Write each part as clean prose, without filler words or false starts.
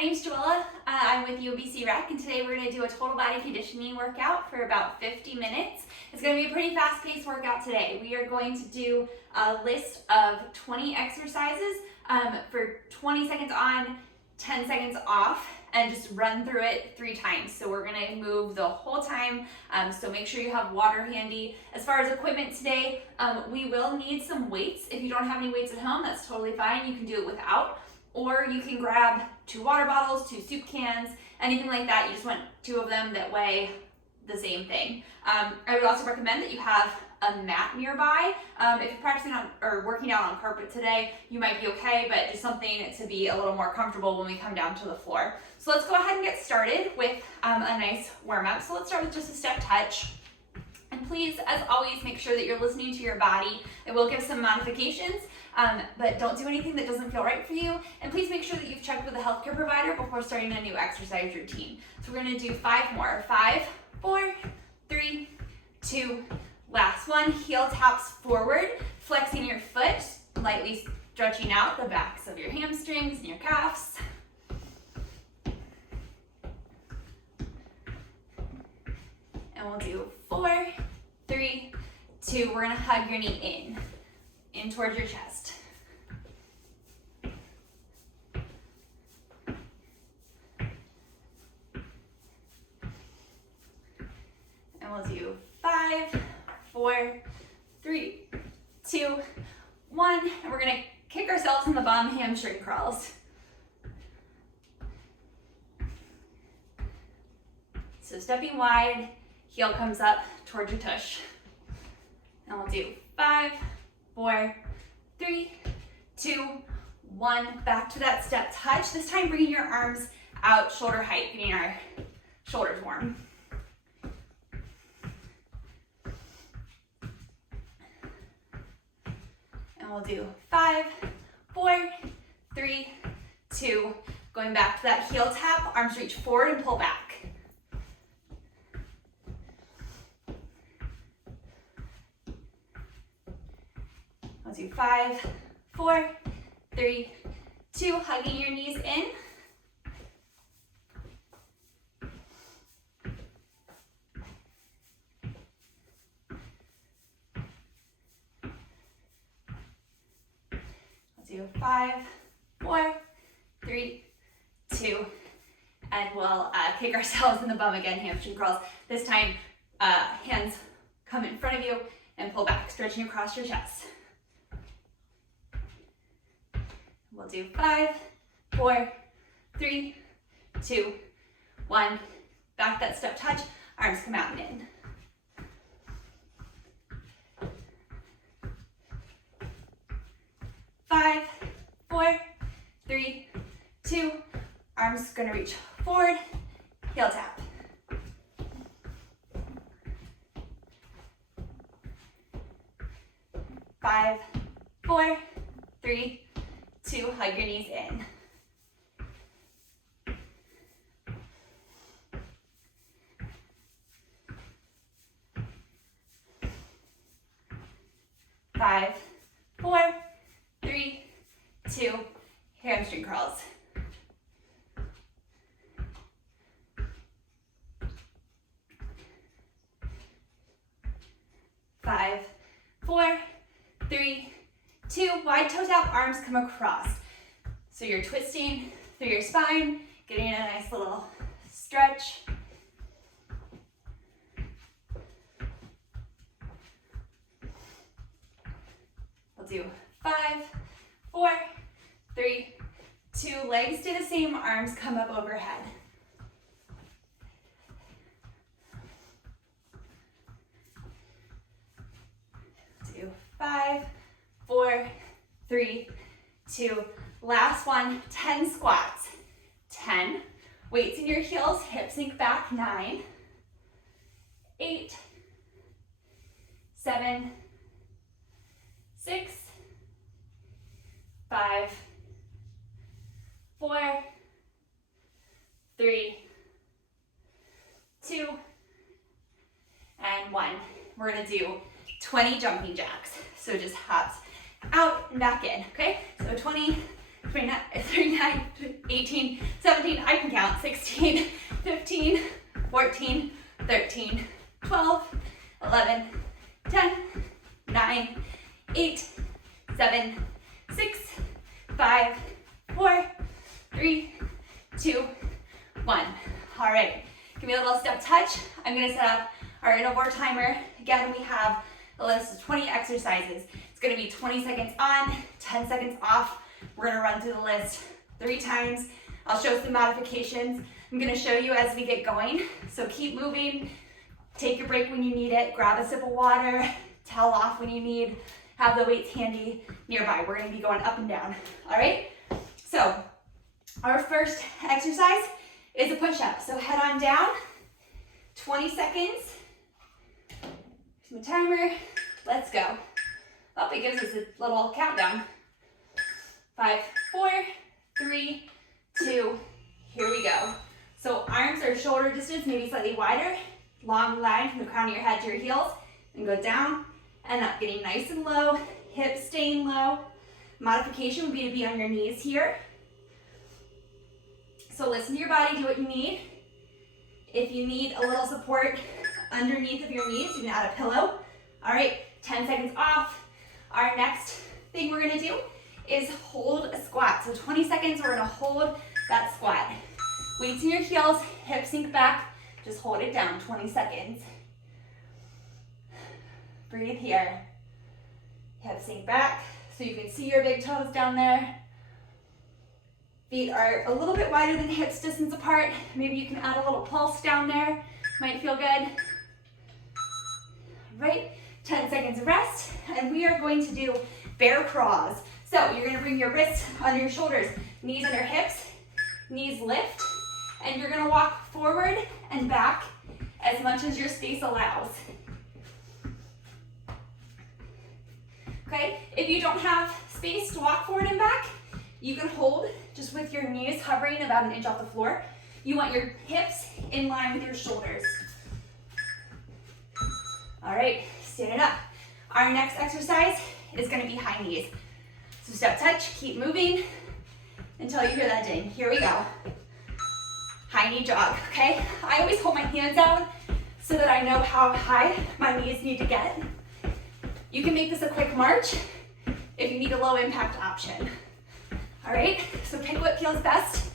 name's Joella. I'm with UBC Rec, and today we're going to do a total body conditioning workout for about 50 minutes. It's going to be a pretty fast-paced workout today. We are going to do a list of 20 exercises for 20 seconds on, 10 seconds off, and just run through it 3 times. So we're going to move the whole time, so make sure you have water handy. As far as equipment today, we will need some weights. If you don't have any weights at home, that's totally fine. You can do it without. Or you can grab 2 water bottles, 2 soup cans, anything like that. You just want 2 of them that weigh the same thing. I would also recommend that you have a mat nearby. If you're practicing on or working out on carpet today, you might be okay, but just something to be a little more comfortable when we come down to the floor. So let's go ahead and get started with a nice warm up. So let's start with just a step touch. And please, as always, make sure that you're listening to your body. It will give some modifications, but don't do anything that doesn't feel right for you. And please make sure that you've checked with a healthcare provider before starting a new exercise routine. So we're gonna do 5 more. 5, 4, 3, 2, last one. Heel taps forward, flexing your foot, lightly stretching out the backs of your hamstrings and your calves. And we'll do 4, 3, 2. We're gonna hug your knee in towards your chest. And we'll do 5, 4, 3, 2, 1. And we're gonna kick ourselves in the bum, hamstring crawls. So stepping wide, heel comes up towards your tush. And we'll do 5, 4, 3, 2, 1. Back to that step touch. This time bringing your arms out shoulder height, getting our shoulders warm. And we'll do 5, 4, 3, 2. Going back to that heel tap, arms reach forward and pull back. We'll do 5, 4, 3, 2, hugging your knees in. We'll do 5, 4, 3, 2, and we'll kick ourselves in the bum again, hamstring crawls. This time, hands come in front of you and pull back, stretching across your chest. We'll do 5, 4, 3, 2, 1. Back that step touch, arms come out and in. Five, 4, 3, 2. Arms gonna reach forward, heel tap. 5, 4, 3, 2, hug your knees in. 5, 4, 3, 2, hamstring crawls. 5, 4, 3, 2, wide toe tap, arms come across. So you're twisting through your spine, getting a nice little stretch. We'll do 5, 4, 3, 2, legs stay the same, arms come up overhead. Do 5, 4, 3, 2, last one, 10 squats. 10, weights in your heels, hips sink back, 9, 8, 7, 6, 5, 4, 3, 2, and 1. We're gonna do 20 jumping jacks. So just hops out and back in, okay? So 20, 29, 39, 18, 17, count. 16, 15, 14, 13, 12, 11, 10, 9, 8, 7, 6, 5, 4, 3, 2, 1. All right, give me a little step touch. I'm gonna set up our interval timer. Again, we have a list of 20 exercises. It's gonna be 20 seconds on, 10 seconds off. We're gonna run through the list 3 times. I'll show some modifications. I'm gonna show you as we get going. So keep moving, take your break when you need it, grab a sip of water, towel off when you need, have the weights handy nearby. We're gonna be going up and down, all right? So our first exercise is a push-up. So head on down, 20 seconds. Here's my timer, let's go. Oh, it gives us a little countdown. 5, 4, 3, 2, here we go. So arms are shoulder distance, maybe slightly wider. Long line from the crown of your head to your heels. And go down and up, getting nice and low, hips staying low. Modification would be to be on your knees here. So listen to your body, do what you need. If you need a little support underneath of your knees, you can add a pillow. All right, 10 seconds off. Our next thing we're gonna do is hold a squat. So 20 seconds, we're gonna hold that squat. Weights in your heels, hips sink back, just hold it down, 20 seconds. Breathe here. Hips sink back so you can see your big toes down there. Feet are a little bit wider than hips distance apart. Maybe you can add a little pulse down there. Might feel good. All right, 10 seconds of rest. And we are going to do bear crawls. So you're gonna bring your wrists under your shoulders, knees under hips, knees lift, and you're gonna walk forward and back as much as your space allows. Okay, if you don't have space to walk forward and back, you can hold just with your knees hovering about an inch off the floor. You want your hips in line with your shoulders. All right, stand it up. Our next exercise is gonna be high knees. So step touch, keep moving until you hear that ding. Here we go. High knee jog, okay? I always hold my hands out so that I know how high my knees need to get. You can make this a quick march if you need a low impact option. All right, so pick what feels best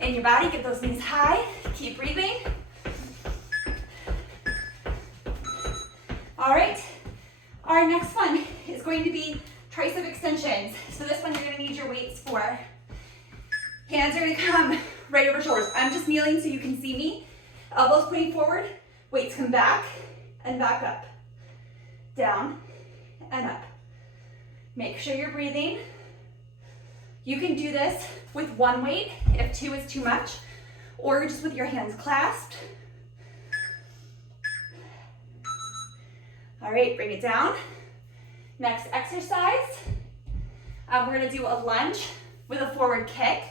in your body. Get those knees high, keep breathing. All right, our next one is going to be tricep extensions. So this one you're gonna need your weights for. Hands are gonna come right over shoulders. I'm just kneeling so you can see me. Elbows pointing forward, weights come back and back up. Down and up. Make sure you're breathing. You can do this with one weight if 2 is too much, or just with your hands clasped. All right, bring it down. Next exercise, we're gonna do a lunge with a forward kick.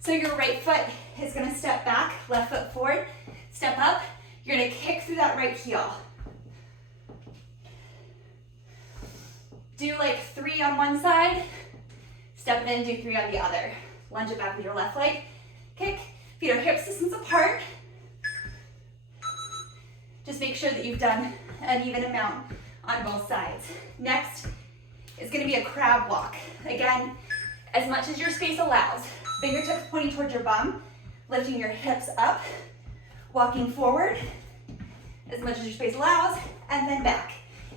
So your right foot is gonna step back, left foot forward, step up. You're gonna kick through that right heel. Do like 3 on one side, step it in, do 3 on the other. Lunge it back with your left leg, kick. Feet are hips distance apart. Just make sure that you've done an even amount on both sides. Next is gonna be a crab walk. Again, as much as your space allows. Fingertips pointing towards your bum, lifting your hips up, walking forward as much as your space allows, and then back.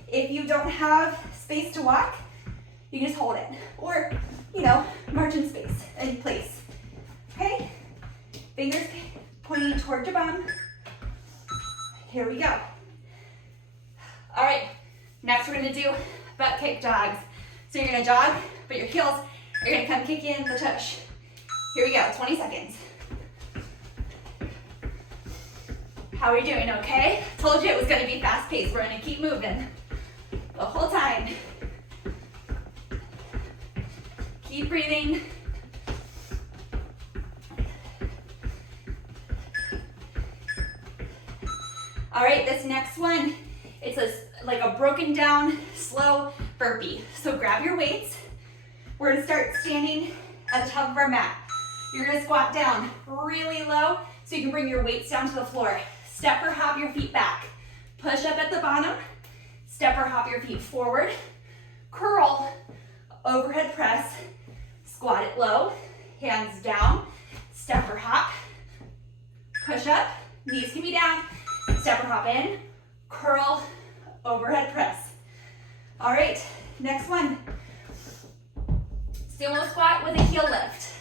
If you don't have space to walk, you can just hold it. Or, march in space, in place. Okay? Fingers pointing towards your bum. Here we go. All right, next we're gonna do butt kick jogs. So you're gonna jog, but your heels are gonna come kick in the tush. Here we go, 20 seconds. How are you doing, okay? Told you it was gonna be fast paced. We're gonna keep moving the whole time. Keep breathing. All right, this next one, it's like a broken down, slow burpee. So grab your weights. We're gonna start standing at the top of our mat. You're gonna squat down really low so you can bring your weights down to the floor. Step or hop your feet back. Push up at the bottom. Step or hop your feet forward. Curl, overhead press. Squat it low, hands down. Step or hop. Push up, knees can be down. Step or hop in. Curl, overhead press. All right, next one. Sumo squat with a heel lift.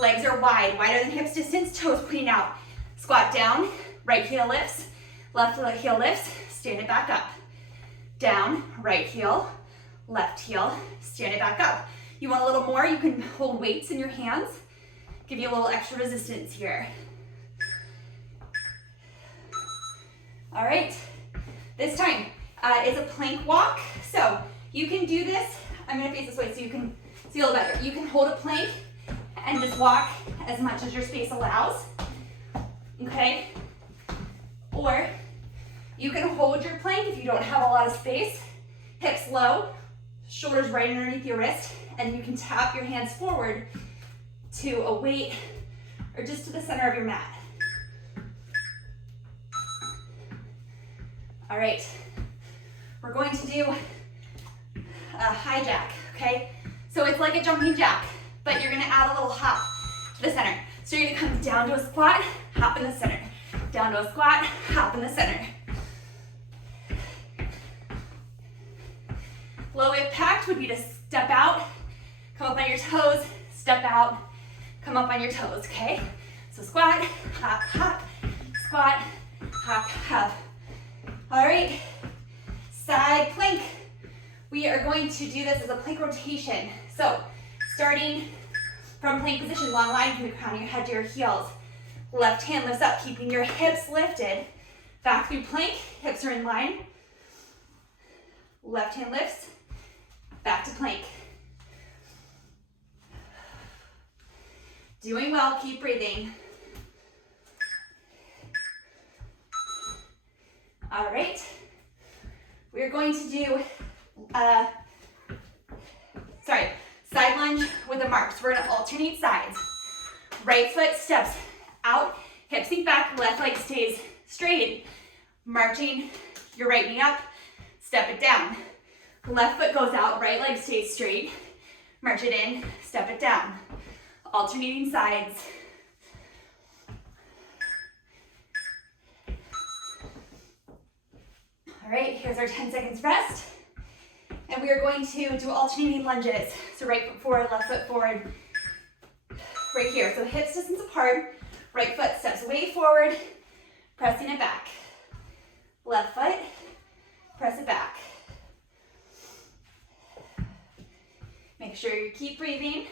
Legs are wide, wider than hips distance, toes pointing out. Squat down, right heel lifts, left heel lifts, stand it back up. Down, right heel, left heel, stand it back up. You want a little more, you can hold weights in your hands. Give you a little extra resistance here. All right, this time it's a plank walk. So you can do this, I'm gonna face this way so you can see a little better. You can hold a plank and just walk as much as your space allows, okay? Or you can hold your plank if you don't have a lot of space, hips low, shoulders right underneath your wrist, and you can tap your hands forward to a weight or just to the center of your mat. All right, we're going to do a high jack, okay? So it's like a jumping jack, but you're gonna add a little hop to the center. So you're gonna come down to a squat, hop in the center. Down to a squat, hop in the center. Low impact would be to step out, come up on your toes, step out, come up on your toes, okay? So squat, hop, hop, squat, hop, hop. All right, side plank. We are going to do this as a plank rotation. So starting from plank position, long line from the crown of your head to your heels. Left hand lifts up, keeping your hips lifted. Back through plank, hips are in line. Left hand lifts, back to plank. Doing well, keep breathing. All right, we're going to do, side lunge with a mark. So we're gonna alternate sides. Right foot steps out, hips sink back, left leg stays straight. Marching your right knee up, step it down. Left foot goes out, right leg stays straight. March it in, step it down. Alternating sides. All right, here's our 10 seconds rest. And we are going to do alternating lunges. So right foot forward, left foot forward, right here. So hips distance apart, right foot steps way forward, pressing it back. Left foot, press it back. Make sure you keep breathing.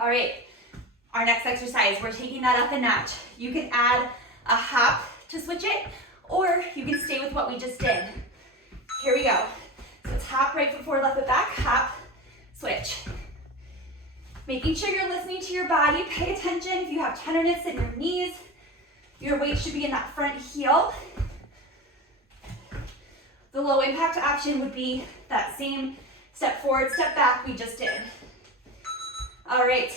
All right. Our next exercise, we're taking that up a notch. You can add a hop to switch it, or you can stay with what we just did. Here we go. So it's hop, right foot forward, left foot back, hop, switch. Making sure you're listening to your body. Pay attention if you have tenderness in your knees. Your weight should be in that front heel. The low impact option would be that same step forward, step back we just did. All right.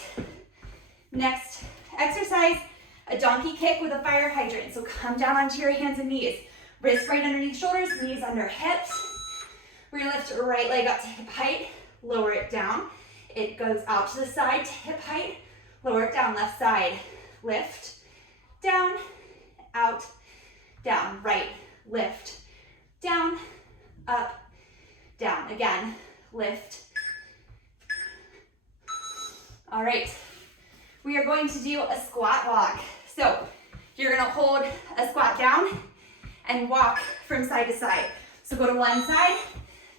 Next exercise, a donkey kick with a fire hydrant. So come down onto your hands and knees. Wrists right underneath shoulders, knees under hips. We're gonna lift your right leg up to hip height, lower it down. It goes out to the side to hip height, lower it down, left side. Lift, down, out, down, right, lift, down, up, down. Again, lift. All right. We are going to do a squat walk. So you're gonna hold a squat down and walk from side to side. So go to one side,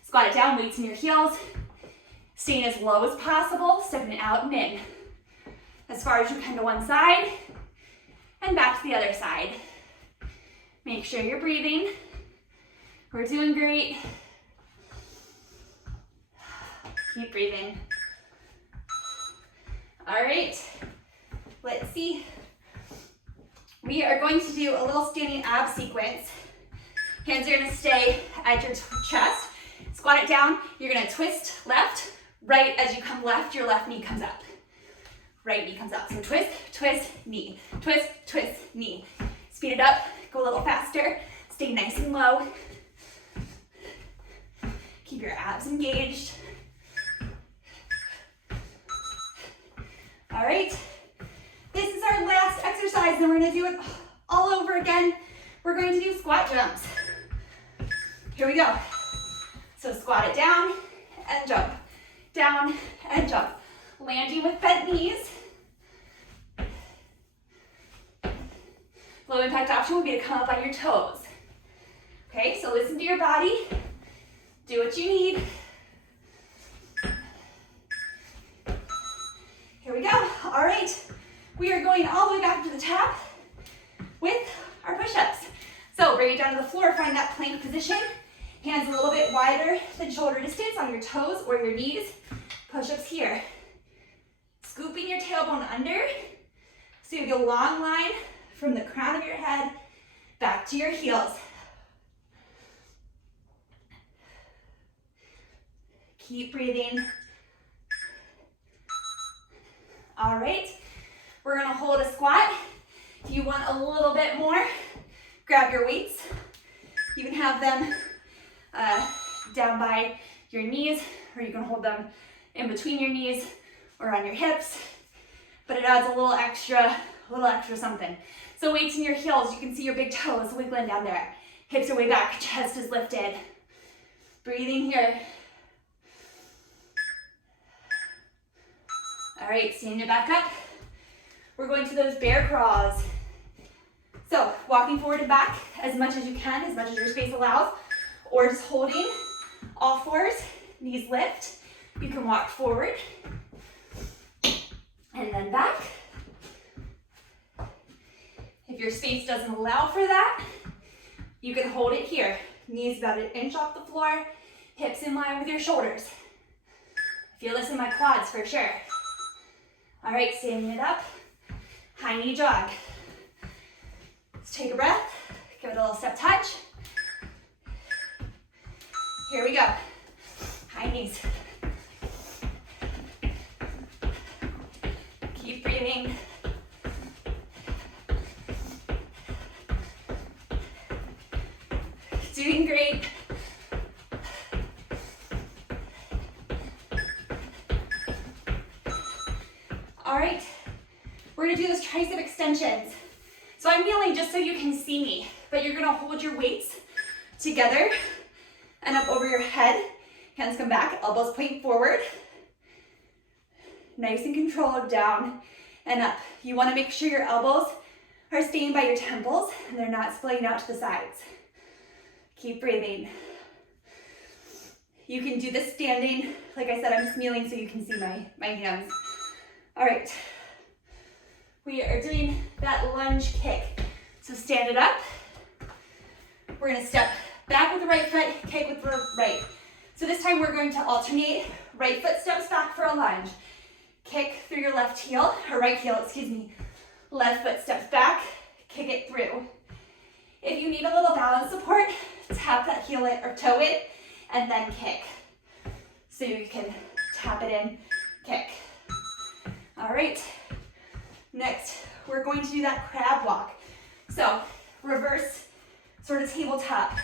squat it down, weights in your heels, staying as low as possible, stepping it out and in. As far as you can to one side, and back to the other side. Make sure you're breathing. We're doing great. Keep breathing. All right, let's see. We are going to do a little standing ab sequence. Hands are gonna stay at your chest. Squat it down. You're gonna twist left, right. As you come left, your left knee comes up. Right knee comes up. So twist, twist, knee. Twist, twist, knee. Speed it up. Go a little faster. Stay nice and low. Keep your abs engaged. All right. This is our last exercise, and we're gonna do it all over again. We're going to do squat jumps. Here we go. So squat it down and jump. Down and jump. Landing with bent knees. Low impact option would be to come up on your toes. Okay, so listen to your body. Do what you need. Here we go. All right. We are going all the way back to the top with our push-ups. So bring it down to the floor, find that plank position. Hands a little bit wider than shoulder distance on your toes or your knees. Push-ups here. Scooping your tailbone under. So you have a long line from the crown of your head back to your heels. Keep breathing. All right. We're gonna hold a squat. If you want a little bit more, grab your weights. You can have them down by your knees, or you can hold them in between your knees or on your hips, but it adds a little extra something. So weights in your heels, you can see your big toes wiggling down there. Hips are way back, chest is lifted. Breathing here. All right, stand it back up. We're going to those bear crawls. So walking forward and back as much as you can, as much as your space allows, or just holding all fours, knees lift. You can walk forward and then back. If your space doesn't allow for that, you can hold it here. Knees about an inch off the floor, hips in line with your shoulders. I feel this in my quads for sure. All right, standing it up, high knee jog. Let's take a breath, give it a little step touch. Here we go, high knees. Keep breathing. Doing great. All right, we're gonna do those tricep extensions. So I'm kneeling just so you can see me, but you're gonna hold your weights together and up over your head. Hands come back, elbows point forward. Nice and controlled, down and up. You wanna make sure your elbows are staying by your temples and they're not splaying out to the sides. Keep breathing. You can do this standing. Like I said, I'm just kneeling so you can see my hands. All right, we are doing that lunge kick. So stand it up. We're gonna step back with the right foot, kick with the right. So this time we're going to alternate. Right foot steps back for a lunge. Kick through your left heel, or right heel, excuse me. Left foot steps back, kick it through. If you need a little balance support, tap that heel it or toe it, and then kick. So you can tap it in, kick. All right, next we're going to do that crab walk. So reverse sort of tabletop.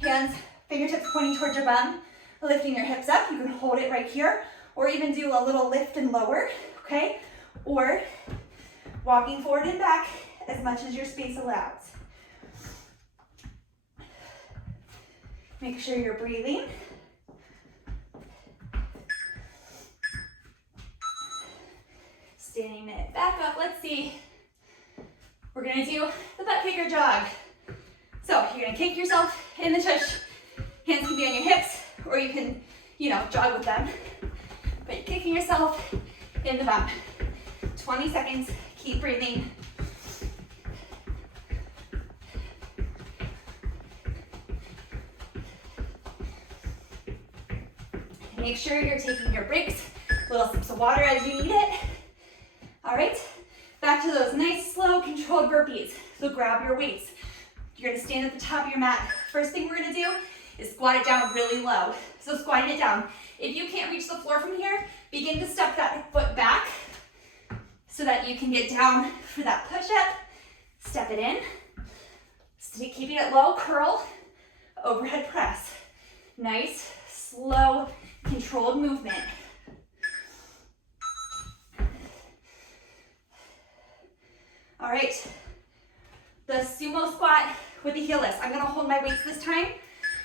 Hands, fingertips pointing towards your bum, lifting your hips up. You can hold it right here, or even do a little lift and lower, okay? Or walking forward and back as much as your space allows. Make sure you're breathing. Standing it back up, let's see. We're gonna do the butt kicker jog. So you're gonna kick yourself in the tush. Hands can be on your hips, or you can, jog with them. But you're kicking yourself in the bum. 20 seconds, keep breathing. Make sure you're taking your breaks, little sips of water as you need it. All right, back to those nice, slow, controlled burpees. So grab your weights. You're gonna stand at the top of your mat. First thing we're gonna do is squat it down really low. So squatting it down. If you can't reach the floor from here, begin to step that foot back so that you can get down for that push-up. Step it in. Keeping it low, curl, overhead press. Nice, slow, controlled movement. All right, the sumo squat with the heelless. I'm gonna hold my weights this time.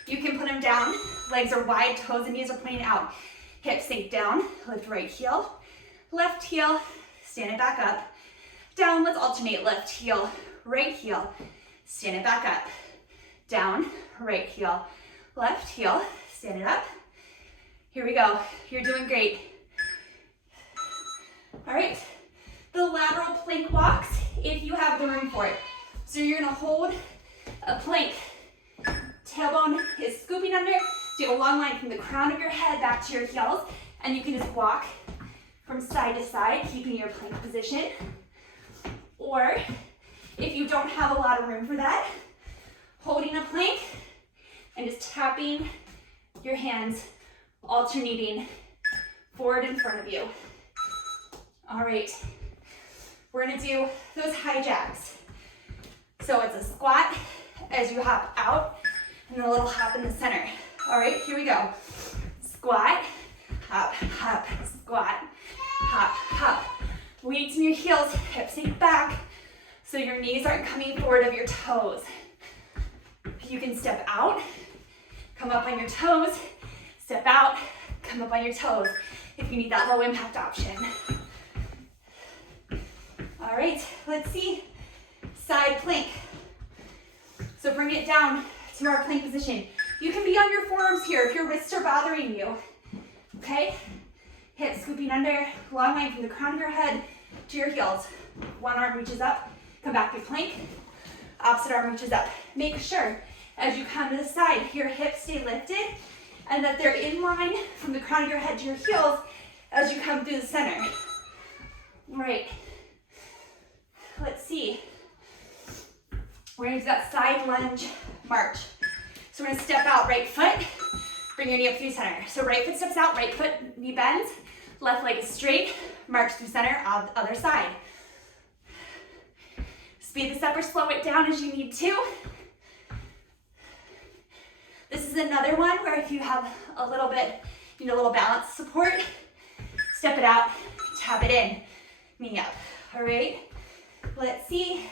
You can put them down. Legs are wide, toes and knees are pointing out. Hips sink down, lift right heel, left heel, stand it back up. Down, let's alternate, left heel, right heel, stand it back up. Down, right heel, left heel, stand it up. Here we go, you're doing great. All right, the lateral plank walks, if you have the room for it. So you're gonna hold a plank. Tailbone is scooping under, so you have a long line from the crown of your head back to your heels, and you can just walk from side to side, keeping your plank position. Or if you don't have a lot of room for that, holding a plank and just tapping your hands, alternating forward in front of you. All right, we're gonna do those high jacks. So it's a squat as you hop out and a little hop in the center. All right, here we go. Squat, hop, hop, squat, hop, hop. Weights in your heels, hips sink back so your knees aren't coming forward of your toes. You can step out, come up on your toes, step out, come up on your toes if you need that low impact option. All right, let's see, side plank. So bring it down to our plank position. You can be on your forearms here if your wrists are bothering you, okay? Hips scooping under, long line from the crown of your head to your heels. One arm reaches up, come back to plank. Opposite arm reaches up. Make sure as you come to the side, your hips stay lifted and that they're in line from the crown of your head to your heels as you come through the center. All right, let's see. We're gonna do that side lunge march. So we're gonna step out, right foot, bring your knee up through center. So right foot steps out, right foot, knee bends, left leg is straight, march through center, other side. Speed this up or slow it down as you need to. This is another one where if you have a little bit, you need a little balance support, step it out, tap it in, knee up. All right, let's see.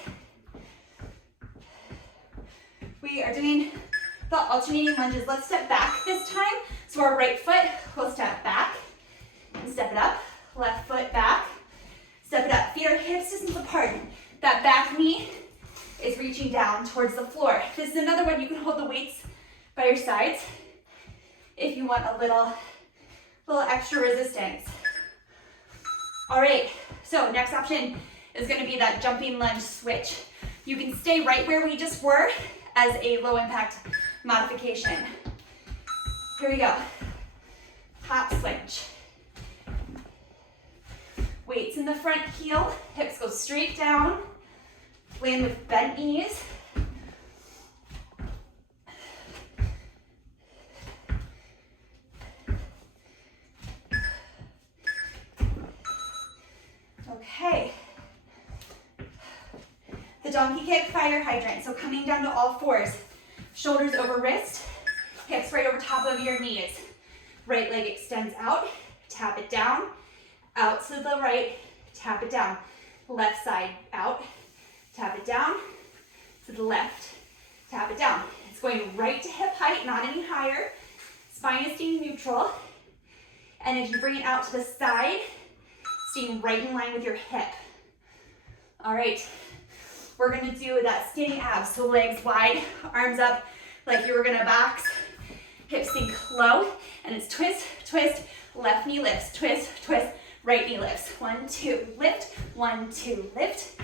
We are doing the alternating lunges. Let's step back this time. So our right foot will step back and step it up. Left foot back, step it up. Feet are hips distance apart. That back knee is reaching down towards the floor. This is another one you can hold the weights by your sides if you want a little extra resistance. All right, so next option is gonna be that jumping lunge switch. You can stay right where we just were as a low impact modification. Here we go. Hop switch. Weights in the front heel, hips go straight down. Land with bent knees. Okay. The donkey kick, fire hydrant. So coming down to all fours, shoulders over wrist, hips right over top of your knees. Right leg extends out, tap it down, out to the right, tap it down. Left side out, tap it down, to the left, tap it down. It's going right to hip height, not any higher. Spine is staying neutral. And as you bring it out to the side, staying right in line with your hip. All right. We're gonna do that standing abs, so legs wide, arms up like you were gonna box, hips sink low, and it's twist, twist, left knee lifts, twist, twist, right knee lifts. 1, 2, lift, 1, 2, lift.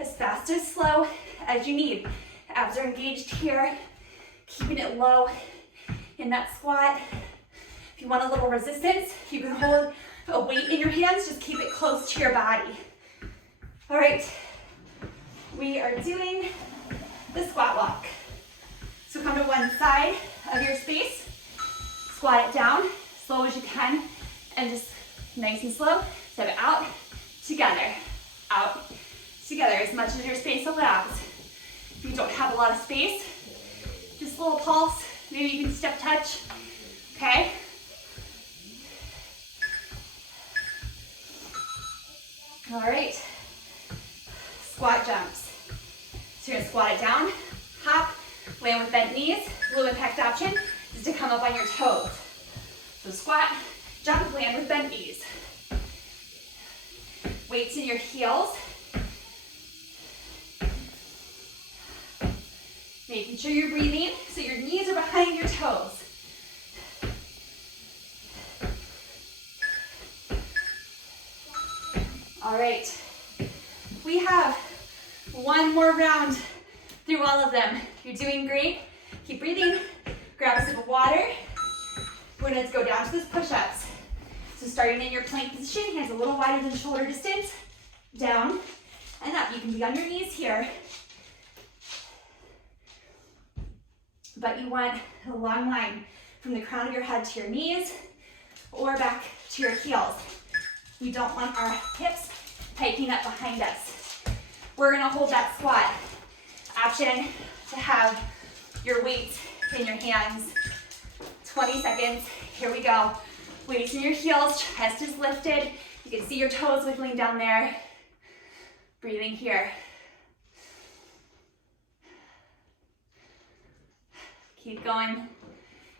As fast as slow as you need. Abs are engaged here, keeping it low in that squat. If you want a little resistance, you can hold a weight in your hands, just keep it close to your body. All right. We are doing the squat walk. to one side of your space. Squat it down, slow as you can, and just nice and slow. Step it out, together, out, together, as much as your space allows. If you don't have a lot of space, just a little pulse. Maybe you can step touch, okay? All right, squat jumps. So you're gonna squat it down, hop, land with bent knees. Low impact option is to come up on your toes. So squat, jump, land with bent knees. Weights in your heels. Making sure you're breathing so your knees are behind your toes. All right, we have one more round through all of them. You're doing great. Keep breathing. Grab a sip of water. We're gonna go down to those push-ups. So starting in your plank position, hands a little wider than shoulder distance, down and up. You can be on your knees here, but you want a long line from the crown of your head to your knees or back to your heels. We don't want our hips hiking up behind us. We're gonna hold that squat. Option to have your weights in your hands. 20 seconds, here we go. Weights in your heels, chest is lifted. You can see your toes wiggling down there. Breathing here. Keep going.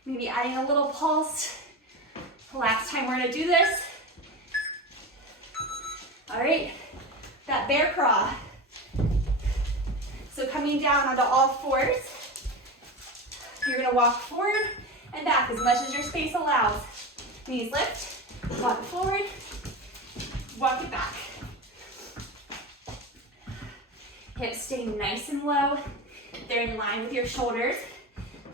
Maybe adding a little pulse. Last time we're gonna do this. All right, that bear crawl. So coming down onto all fours, you're gonna walk forward and back as much as your space allows. Knees lift, walk forward, walk it back. Hips stay nice and low. They're in line with your shoulders,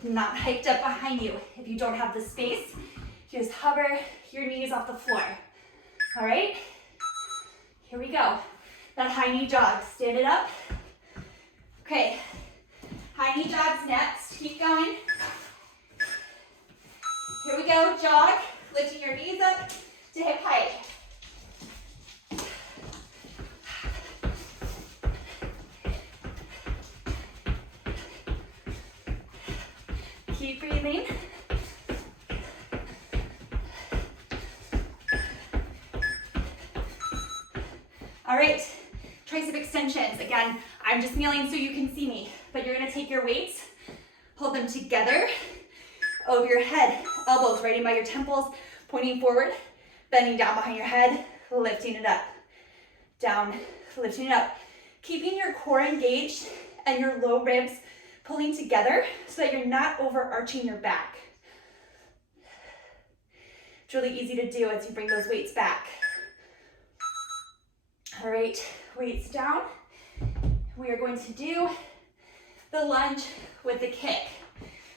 not hiked up behind you. If you don't have the space, just hover your knees off the floor. All right? Here we go. That high knee jog, stand it up. Okay, high knee jog's next, keep going. Here we go, jog, lifting your knees up to hip height. Keep breathing. All right, tricep extensions. Again, I'm just kneeling so you can see me, but you're gonna take your weights, hold them together over your head, elbows right in by your temples, pointing forward, bending down behind your head, lifting it up, down, lifting it up. Keeping your core engaged and your low ribs pulling together so that you're not overarching your back. It's really easy to do as you bring those weights back. All right, weights down. We are going to do the lunge with the kick.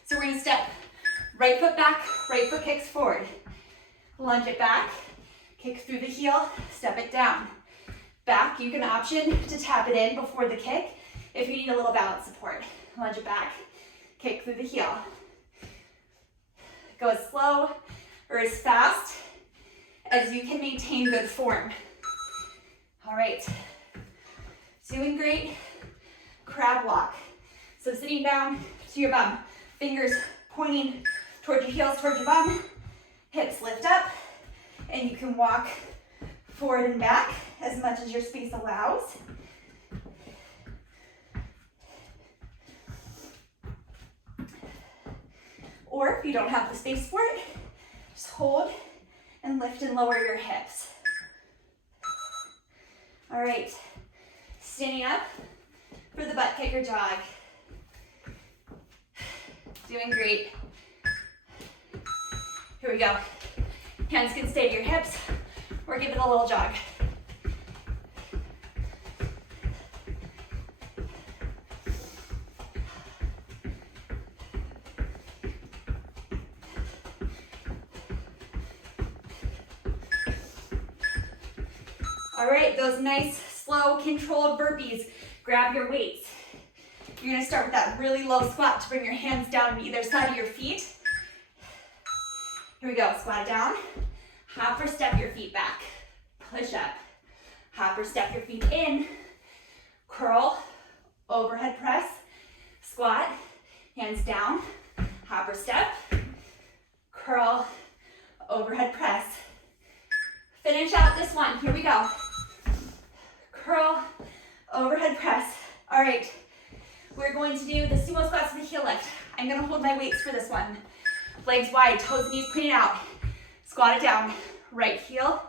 So we're gonna step right foot back, right foot kicks forward. Lunge it back, kick through the heel, step it down. Back, you can option to tap it in before the kick if you need a little balance support. Lunge it back, kick through the heel. Go as slow or as fast as you can maintain good form. All right, doing great. Crab walk. So sitting down to your bum, fingers pointing toward your heels, toward your bum, hips lift up, and you can walk forward and back as much as your space allows. Or if you don't have the space for it, just hold and lift and lower your hips. All right, standing up for the butt kicker jog. Doing great. Here we go. Hands can stay to your hips or give it a little jog. All right, those nice, slow, controlled burpees. Grab your weights. You're gonna start with that really low squat to bring your hands down on either side of your feet. Here we go, squat it down. Hop or step your feet back. Push up. Hop or step your feet in. Curl, overhead press, squat, hands down, hop or step, curl, overhead press. Finish out this one, here we go. Curl, overhead press. All right, we're going to do the sumo squats with the heel lift. I'm gonna hold my weights for this one. Legs wide, toes and knees pointed out. Squat it down, right heel,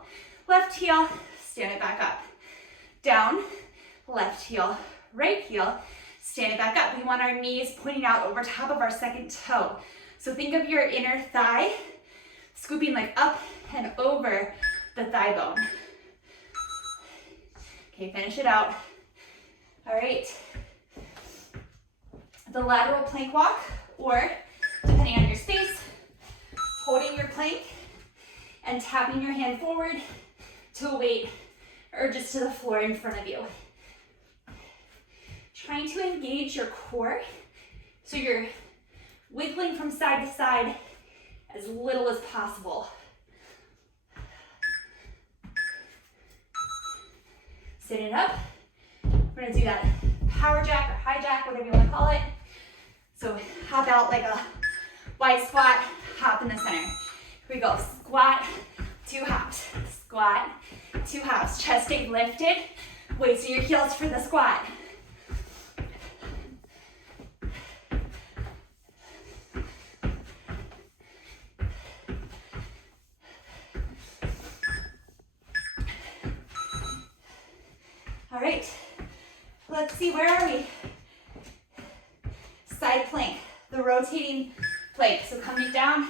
left heel, stand it back up. Down, left heel, right heel, stand it back up. We want our knees pointing out over top of our second toe. So think of your inner thigh scooping like up and over the thigh bone. Okay, finish it out. All right. The lateral plank walk, or depending on your space, holding your plank and tapping your hand forward to a weight or just to the floor in front of you. Trying to engage your core so you're wiggling from side to side as little as possible. Sitting up, we're gonna do that power jack or high jack, whatever you wanna call it. So hop out like a wide squat, hop in the center. Here we go, squat, 2 hops, squat, 2 hops. Chest stay lifted, weights in your heels for the squat. All right, let's see, where are we? Side plank, the rotating plank. So coming down,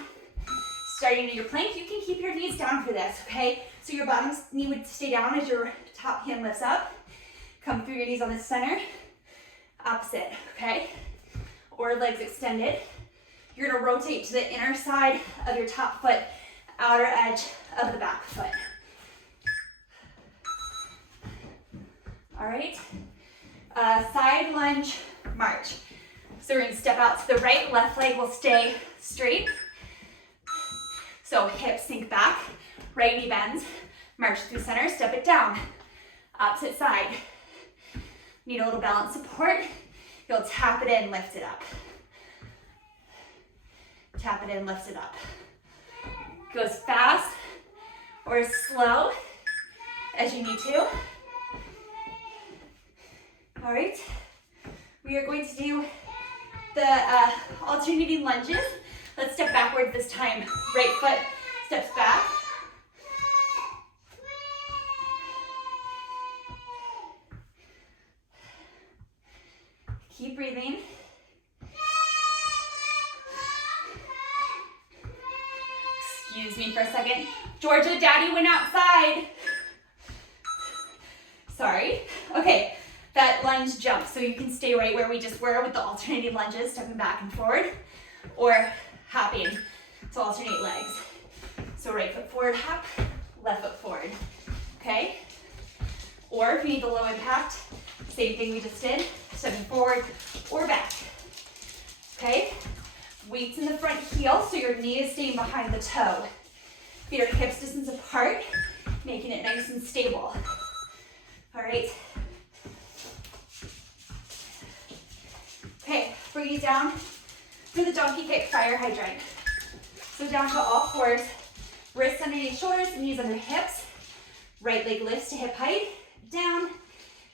starting in your plank, you can keep your knees down for this, okay? So your bottom knee would stay down as your top hand lifts up. Come through your knees on the center. Opposite, okay? Or legs extended. You're gonna rotate to the inner side of your top foot, outer edge of the back foot. All right, side lunge march. So we're gonna step out to the right, left leg will stay straight. So hips sink back, right knee bends, march through center, step it down. Opposite side. Need a little balance support. You'll tap it in, lift it up. Tap it in, lift it up. Goes fast or slow as you need to. All right, we are going to do the alternating lunges. Let's step backwards this time. Right foot steps back. Keep breathing. Excuse me for a second. Georgia, Daddy went outside. Sorry. Okay. That lunge jump, so you can stay right where we just were with the alternating lunges, stepping back and forward, or hopping to alternate legs. So right foot forward, hop, left foot forward, okay? Or if you need the low impact, same thing we just did, stepping forward or back, okay? Weights in the front heel, so your knee is staying behind the toe. Feet are hips distance apart, making it nice and stable. All right. Okay, bring it down for the donkey kick fire hydrant. So down to all fours, wrists underneath shoulders, knees under hips, right leg lifts to hip height, down,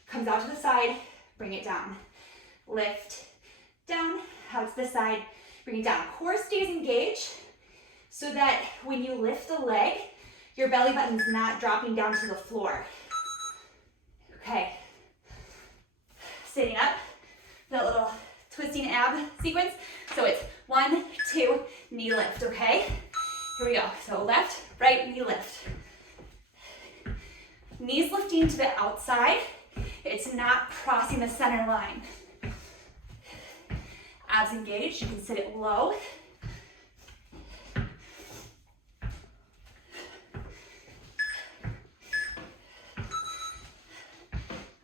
comes out to the side, bring it down. Lift, down, out to the side, bring it down. Core stays engaged so that when you lift the leg, your belly button's not dropping down to the floor. Okay, sitting up, that little twisting ab sequence. So it's 1, 2, knee lift, okay? Here we go. So left, right, knee lift. Knees lifting to the outside. It's not crossing the center line. Abs engaged, you can sit it low.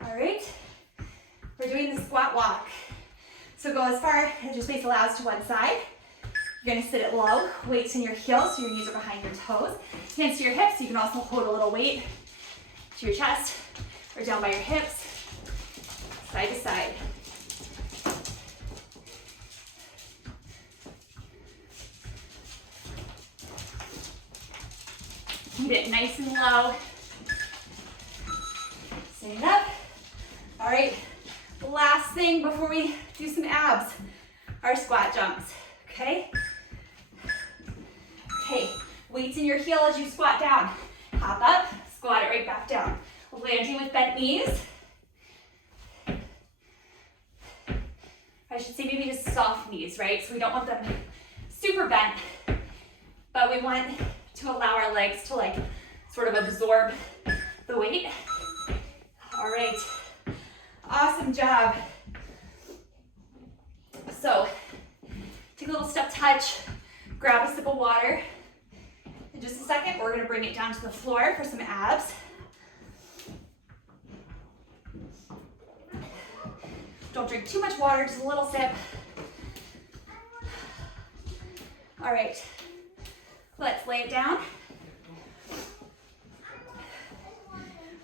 All right, we're doing the squat walk. Just space allows to one side. You're gonna sit it low, weights in your heels so your knees are behind your toes. Hands to your hips, you can also hold a little weight to your chest or down by your hips, side to side. Keep it nice and low. Stand up. All right, last thing before we do some abs, our squat jumps, okay? Okay, weights in your heel as you squat down. Hop up, squat it right back down. Landing with bent knees. I should say maybe just soft knees, right? So we don't want them super bent, but we want to allow our legs to like sort of absorb the weight. All right, awesome job. So take a little step touch, grab a sip of water. In just a second, we're gonna bring it down to the floor for some abs. Don't drink too much water, just a little sip. All right, let's lay it down.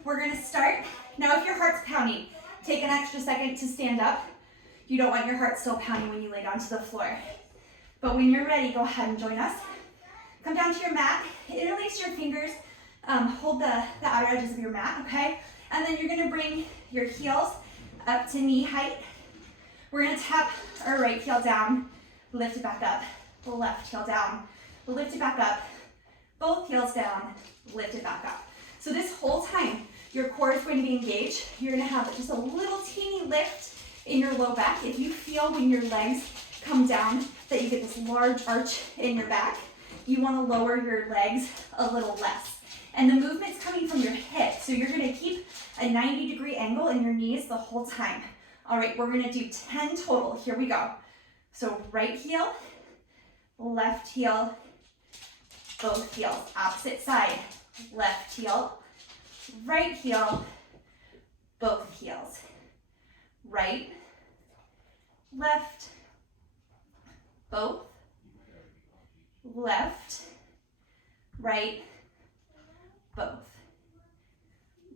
We're gonna start. Now if your heart's pounding, take an extra second to stand up. You don't want your heart still pounding when you lay down to the floor. But when you're ready, go ahead and join us. Come down to your mat, interlace your fingers, hold the outer edges of your mat, okay? And then you're gonna bring your heels up to knee height. We're gonna tap our right heel down, lift it back up, left heel down, lift it back up, both heels down, lift it back up. So this whole time, your core is going to be engaged. You're gonna have just a little teeny lift in your low back. If you feel when your legs come down that you get this large arch in your back, you wanna lower your legs a little less. And the movement's coming from your hip, so you're gonna keep a 90-degree angle in your knees the whole time. All right, we're gonna do 10 total. Here we go. So right heel, left heel, both heels, opposite side. Left heel, right heel, both heels. Right, left, both, left, right, both.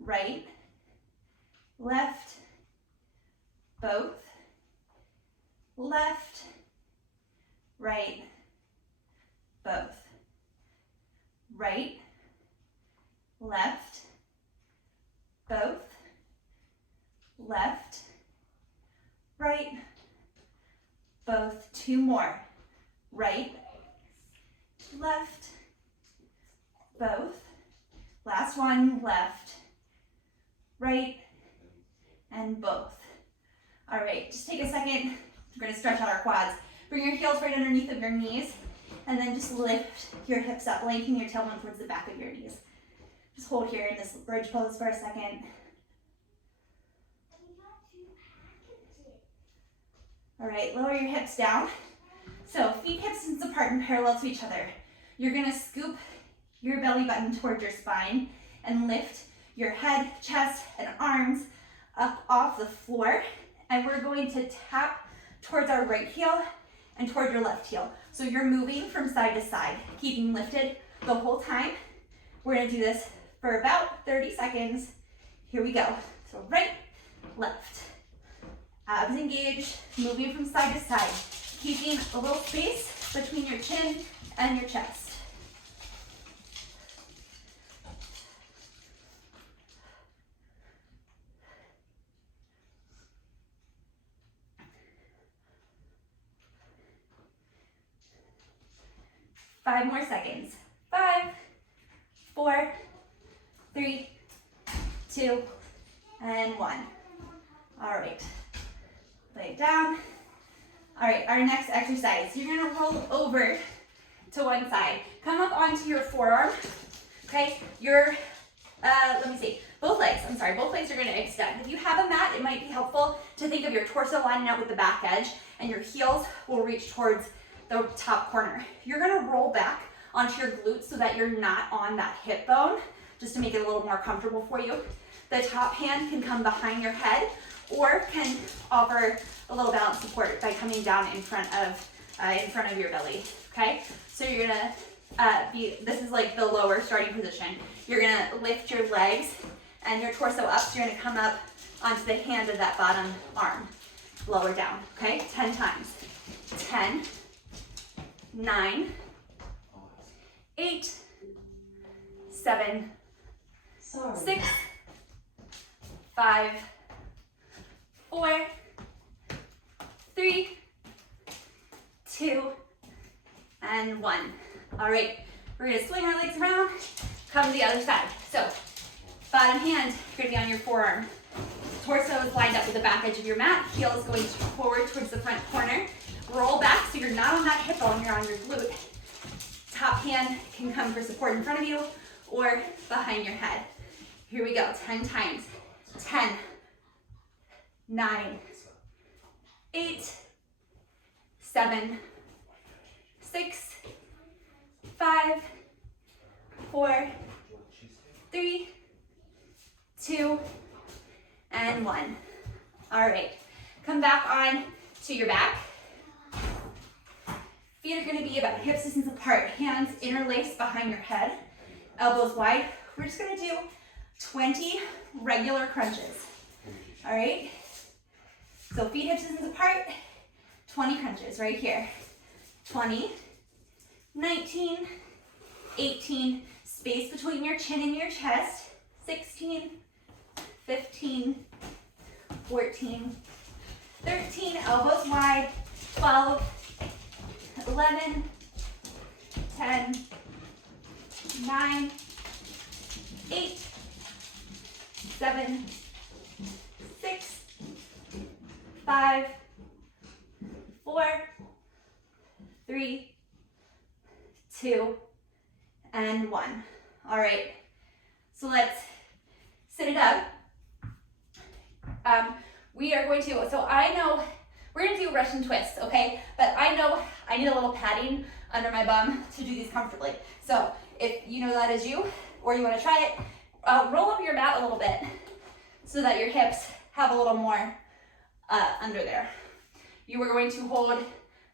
Right, left, both, left, right, both. Right, left, both, left, right, both. Two more. Right, left, both. Last one, left, right, and both. All right, just take a second. We're gonna stretch out our quads. Bring your heels right underneath of your knees, and then just lift your hips up, lengthen your tailbone towards the back of your knees. Just hold here in this bridge pose for a second. All right, lower your hips down. So feet hip distance apart and parallel to each other. You're gonna scoop your belly button towards your spine and lift your head, chest, and arms up off the floor. And we're going to tap towards our right heel and toward your left heel. So you're moving from side to side, keeping lifted the whole time. We're gonna do this for about 30 seconds. Here we go. So right, left. Abs engaged, moving from side to side, keeping a little space between your chin and your chest. Five more seconds. 5, 4, 3, 2, and 1. All right. Lay it down. All right, our next exercise, you're gonna roll over to one side. Come up onto your forearm, okay? Both legs are gonna extend. If you have a mat, it might be helpful to think of your torso lining up with the back edge, and your heels will reach towards the top corner. You're gonna roll back onto your glutes so that you're not on that hip bone, just to make it a little more comfortable for you. The top hand can come behind your head, or can offer a little balance support by coming down in front of your belly, okay? So you're gonna this is like the lower starting position. You're gonna lift your legs and your torso up, so you're gonna come up onto the hand of that bottom arm. Lower down, okay? 10 times. 10, 9, 8, 7, 6, 5, 4, 3, 2, and 1. All right, we're gonna swing our legs around, come to the other side. So, bottom hand, you're gonna be on your forearm. Torso is lined up with the back edge of your mat. Heel is going forward towards the front corner. Roll back so you're not on that hip bone, you're on your glute. Top hand can come for support in front of you or behind your head. Here we go, 10 times. 10, 9, 8, 7, 6, 5, 4, 3, 2, and 1. All right, come back on to your back. Feet are gonna be about hip distance apart, hands interlaced behind your head, elbows wide. We're just gonna do 20 regular crunches, all right? So feet hip distance apart, 20 crunches right here. 20, 19, 18, space between your chin and your chest, 16, 15, 14, 13, elbows wide, 12, 11, 10, 9, 8, 7, 6, 5, 4, 3, 2, and 1. All right, so let's sit it up. We are going to, so I know, we're gonna do Russian twists, okay? But I know I need a little padding under my bum to do these comfortably. So if you know that is you, or you wanna try it, roll up your mat a little bit so that your hips have a little more under there. You are going to hold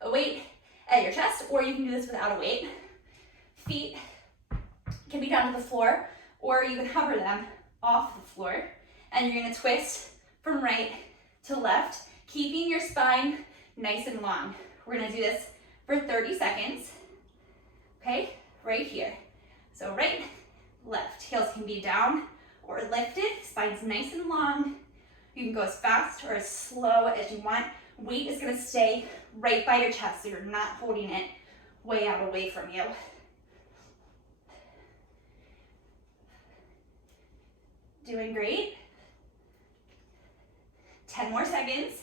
a weight at your chest, or you can do this without a weight. Feet can be down to the floor, or you can hover them off the floor, and you're gonna twist from right to left, keeping your spine nice and long. We're gonna do this for 30 seconds, okay? Right here. So right, left. Heels can be down or lifted, spine's nice and long. You can go as fast or as slow as you want. Weight is gonna stay right by your chest, so you're not holding it way out away from you. Doing great. 10 more seconds.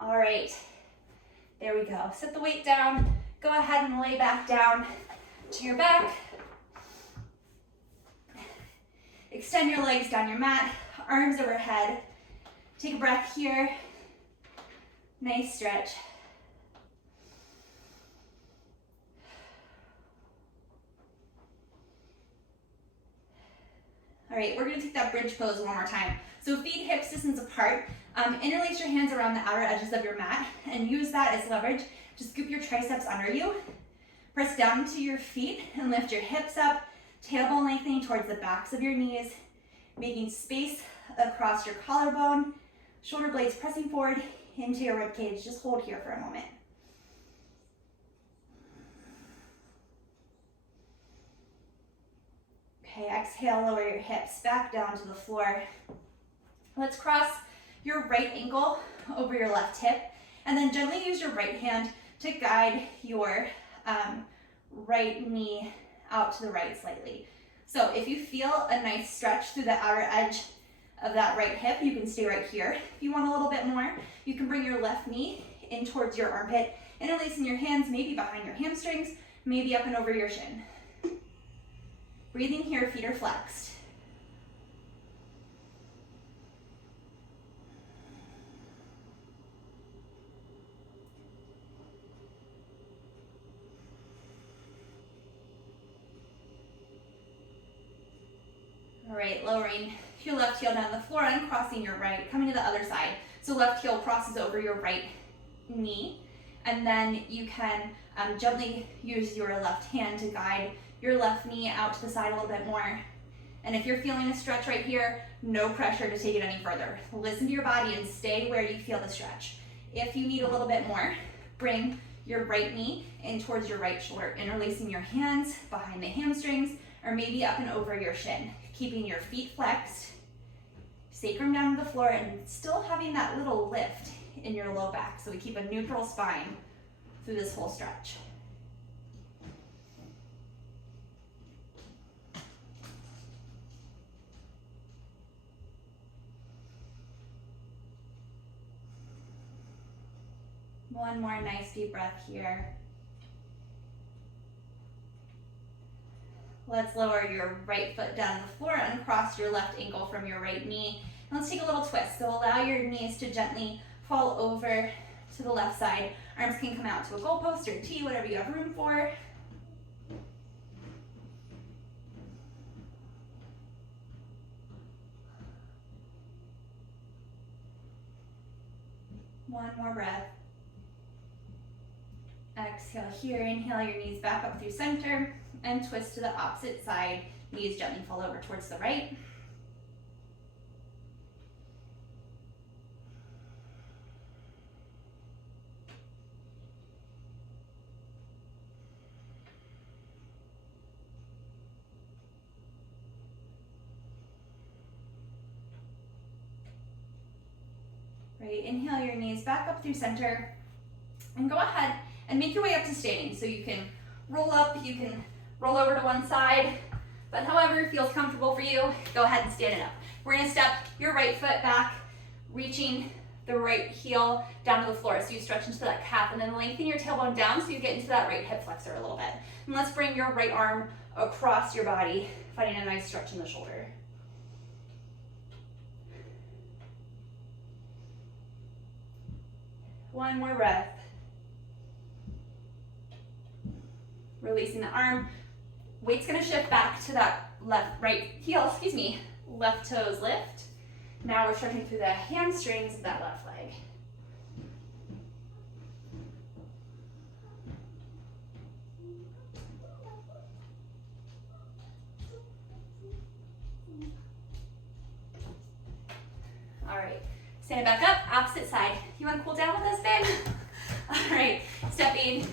All right, there we go. Set the weight down. Go ahead and lay back down to your back. Extend your legs down your mat, arms overhead. Take a breath here. Nice stretch. All right, we're gonna take that bridge pose one more time. So feet hips distance apart. Interlace your hands around the outer edges of your mat and use that as leverage to scoop your triceps under you. Press down into your feet and lift your hips up, tailbone lengthening towards the backs of your knees, making space across your collarbone, shoulder blades pressing forward into your rib cage. Just hold here for a moment. Okay, exhale, lower your hips back down to the floor. Let's cross your right ankle over your left hip, and then gently use your right hand to guide your right knee out to the right slightly. So if you feel a nice stretch through the outer edge of that right hip, you can stay right here. If you want a little bit more, you can bring your left knee in towards your armpit, interlacing your hands maybe behind your hamstrings, maybe up and over your shin. Breathing here, feet are flexed. All right, lowering your left heel down to the floor, uncrossing your right, coming to the other side. So left heel crosses over your right knee, and then you can gently use your left hand to guide your left knee out to the side a little bit more. And if you're feeling a stretch right here, no pressure to take it any further. Listen to your body and stay where you feel the stretch. If you need a little bit more, bring your right knee in towards your right shoulder, interlacing your hands behind the hamstrings, or maybe up and over your shin, keeping your feet flexed, sacrum down to the floor, and still having that little lift in your low back. So we keep a neutral spine through this whole stretch. One more nice deep breath here. Let's lower your right foot down to the floor, uncross your left ankle from your right knee. And let's take a little twist. So allow your knees to gently fall over to the left side. Arms can come out to a goalpost or a tee, whatever you have room for. One more breath. Exhale here, inhale your knees back up through center and twist to the opposite side. Knees gently fall over towards the right. Right, inhale your knees back up through center and go ahead and make your way up to standing. So you can roll up, you can roll over to one side, but however feels comfortable for you, go ahead and stand it up. We're gonna step your right foot back, reaching the right heel down to the floor. So you stretch into that calf and then lengthen your tailbone down so you get into that right hip flexor a little bit. And let's bring your right arm across your body, finding a nice stretch in the shoulder. One more breath. Releasing the arm. Weight's gonna shift back to that right heel, left toes lift. Now we're stretching through the hamstrings of that left leg. All right, stand it back up, opposite side. You wanna cool down with us, babe? All right, stepping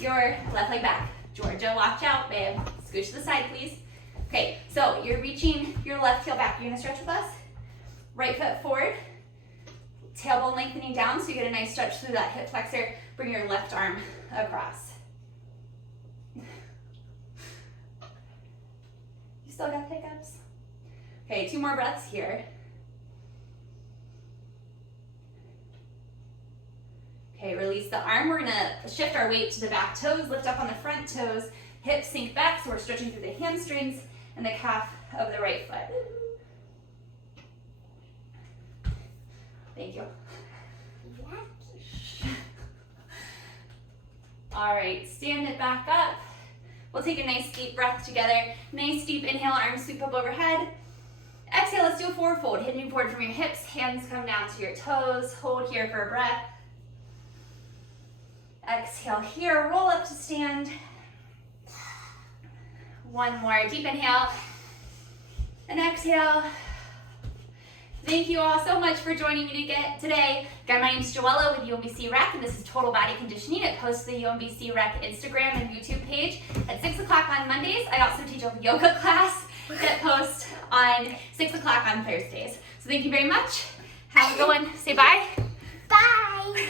your left leg back. Georgia, watch out, babe. Scooch to the side, please. Okay, so you're reaching your left heel back. You're gonna stretch with us. Right foot forward. Tailbone lengthening down so you get a nice stretch through that hip flexor. Bring your left arm across. You still got hiccups? Okay, 2 more breaths here. Okay, release the arm. We're gonna shift our weight to the back toes, lift up on the front toes, hips sink back, so we're stretching through the hamstrings and the calf of the right foot. Thank you. All right, stand it back up. We'll take a nice deep breath together. Nice deep inhale, arms sweep up overhead. Exhale, let's do a forward fold. Hitting forward from your hips, hands come down to your toes. Hold here for a breath. Exhale here, roll up to stand. One more deep inhale and exhale. Thank you all so much for joining me today. Again, my name is Joella with UMBC Rec, and this is Total Body Conditioning. It posts to the UMBC Rec Instagram and YouTube page at 6 o'clock on Mondays. I also teach a yoga class that posts on 6 o'clock on Thursdays. So thank you very much. Have a good one. Say bye. Bye.